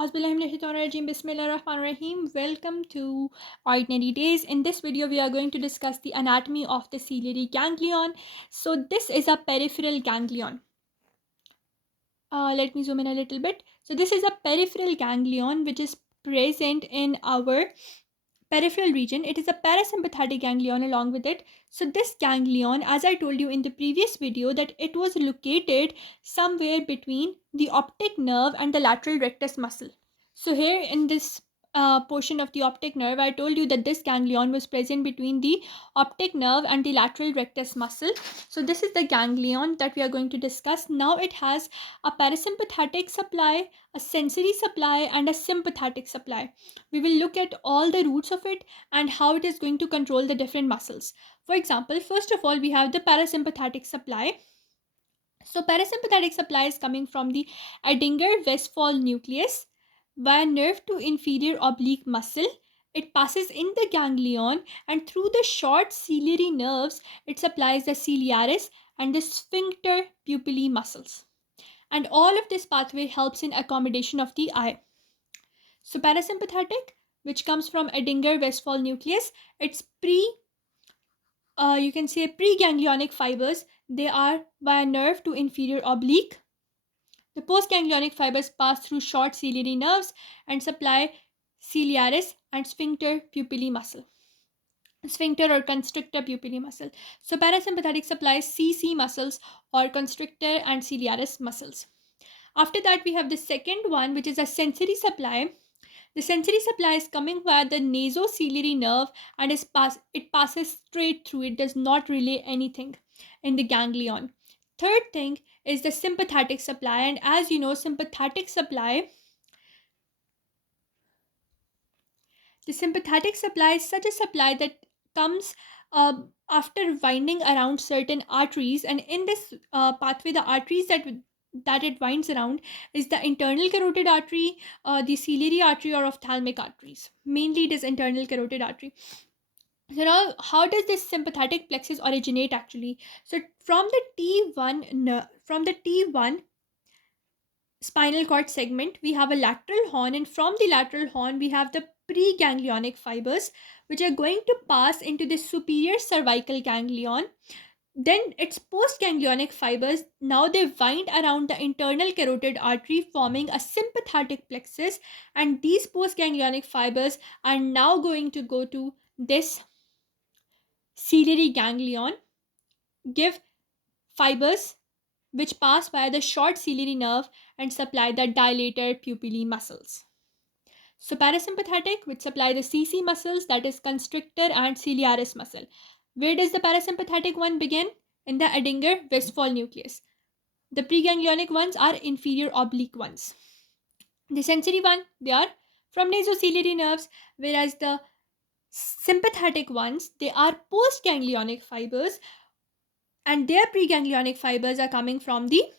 Bismillahirrahmanirrahim. Welcome to Ordinary Days. In this video, we are going to discuss the anatomy of the ciliary ganglion. So, this is a peripheral ganglion. Let me zoom in a little bit. So, this is a peripheral ganglion which is present in our peripheral region. It is a parasympathetic ganglion along with it. So, this ganglion, as I told you in the previous video, that it was located somewhere between the optic nerve and the lateral rectus muscle. So here in this portion of the optic nerve, I told you that this ganglion was present between the optic nerve and the lateral rectus muscle. So this is the ganglion that we are going to discuss. Now it has a parasympathetic supply, a sensory supply, and a sympathetic supply. We will look at all the roots of it and how it is going to control the different muscles. For example, first of all, we have the parasympathetic supply. So parasympathetic supply is coming from the Edinger-Westphal nucleus via nerve to inferior oblique muscle. It passes in the ganglion and through the short ciliary nerves, it supplies the ciliaris and the sphincter pupillae muscles. And all of this pathway helps in accommodation of the eye. So parasympathetic, which comes from Edinger-Westphal nucleus, it's you can say preganglionic fibers. They are via nerve to inferior oblique. The postganglionic fibers pass through short ciliary nerves and supply ciliaris and sphincter pupillae muscle. Sphincter or constrictor pupillae muscle. So parasympathetic supplies CC muscles or constrictor and ciliaris muscles. After that, we have the second one, which is a sensory supply. The sensory supply is coming via the nasociliary nerve and it passes straight through. It does not relay anything in the ganglion. Third thing is the sympathetic supply, and as you know, sympathetic supply is such a supply that comes after winding around certain arteries, and in this pathway, the arteries that it winds around is the internal carotid artery, the ciliary artery, or ophthalmic arteries. Mainly, it is internal carotid artery. So now, how does this sympathetic plexus originate actually? So from the T1 spinal cord segment, we have a lateral horn, and from the lateral horn, we have the preganglionic fibers, which are going to pass into the superior cervical ganglion. Then its postganglionic fibers, now they wind around the internal carotid artery, forming a sympathetic plexus, and these postganglionic fibers are now going to go to this ciliary ganglion, give fibers which pass via the short ciliary nerve and supply the dilator pupillae muscles. So parasympathetic, which supply the CC muscles, that is constrictor and ciliaris muscle. Where does the parasympathetic one begin? In the Edinger-Westphal nucleus. The preganglionic ones are inferior oblique ones. The sensory one, they are from nasociliary nerves, whereas the sympathetic ones, they are postganglionic fibers, and their preganglionic fibers are coming from the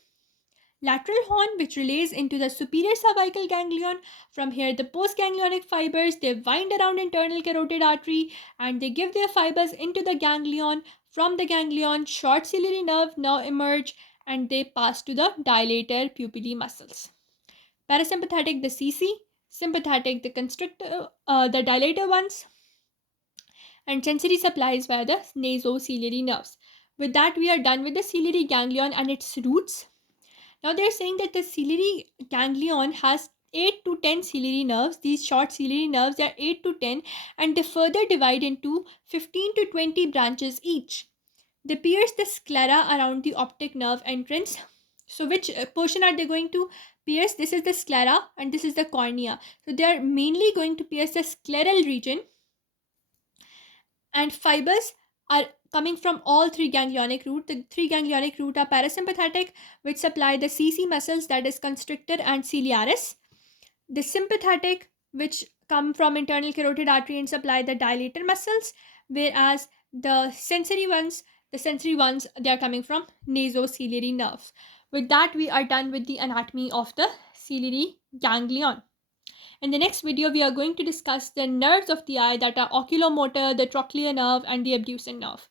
lateral horn, which relays into the superior cervical ganglion. From here, the postganglionic fibers, they wind around internal carotid artery and they give their fibers into the ganglion. From the ganglion, short ciliary nerve now emerge and they pass to the dilator pupillae muscles. Parasympathetic, the CC, sympathetic, the constrictor, the dilator ones, and sensory supplies via the nasociliary nerves. With that, we are done with the ciliary ganglion and its roots. Now they're saying that the ciliary ganglion has 8 to 10 ciliary nerves. These short ciliary nerves are 8 to 10, and they further divide into 15 to 20 branches each. They pierce the sclera around the optic nerve entrance. So which portion are they going to pierce? This is the sclera and this is the cornea. So they are mainly going to pierce the scleral region, and fibers are coming from all three ganglionic root. The three ganglionic root are parasympathetic, which supply the CC muscles, that is constrictor and ciliaris. The sympathetic, which come from internal carotid artery and supply the dilator muscles, whereas the sensory ones, they are coming from nasociliary nerves. With that, we are done with the anatomy of the ciliary ganglion. In the next video, we are going to discuss the nerves of the eye, that are oculomotor, the trochlear nerve, and the abducens nerve.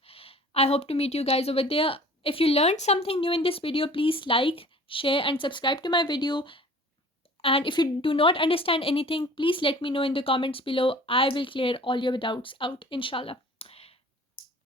I hope to meet you guys over there. If you learned something new in this video, please like, share, and subscribe to my video. And if you do not understand anything, please let me know in the comments below. I will clear all your doubts out, inshallah.